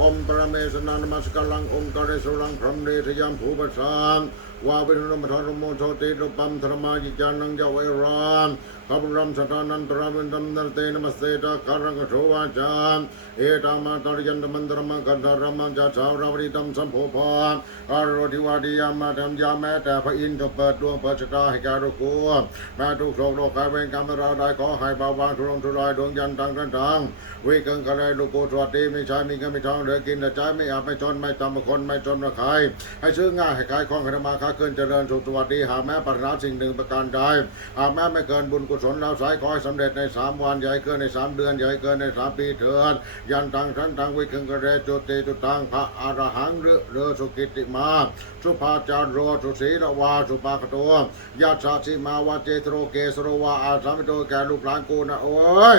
อมปรเมสนานมัสกลังองค์การสุรังพรหมเดชยามภูปสาม วาวิรุณมทรมโมโชติรุปัมธรรมาจิจานังเจเวรามขับรัมสถานันตราวินตัมนันเตนมัสเตตาคารังกโชวาจามเอตามาตาริยันตมันตรมังคันธารมังจัสาวราวริตัมสัมโพพามอารติวาดียามาธรรมยาแม้แต่พระอินทร์ก็เปิดดวงเปิดชะตาให้แก่ลูกกูแม้ทุกโศกโรคกายเวรกรรมราได้ขอให้เบาบางทุรนทุรายดวงยันตังกันตังวิกังคะไรลูกกูสวัสดีไม่ใช่มีเงินไม่ทองเหลือกินแต่ใจไม่อาบไม่จนไม่ตำคนไม่จนระใครให้ซื้อง่ายให้ขายของให้ธรรมาค้าเกินเจริญสุขสวัสดีหากแม้ปรารถนาสิ่งหนึ่งประการใดหากแม้ไม่เกินบุญกุศลเราสายขอให้สำเร็จในสามวันใหญ่เกินในสามเดือนใหญ่เกินในสามปีเถิดยันตังทันตังวิกังกะเรจุติจุตังพระอรหังเรือเรือสุกิติมา สุภาจารโรสุศีรวาสุปากโตยาชาชิมาวาเจโตรเกสโรวาอาสามิโตแก่ลูกหลานกูนะโอ้ย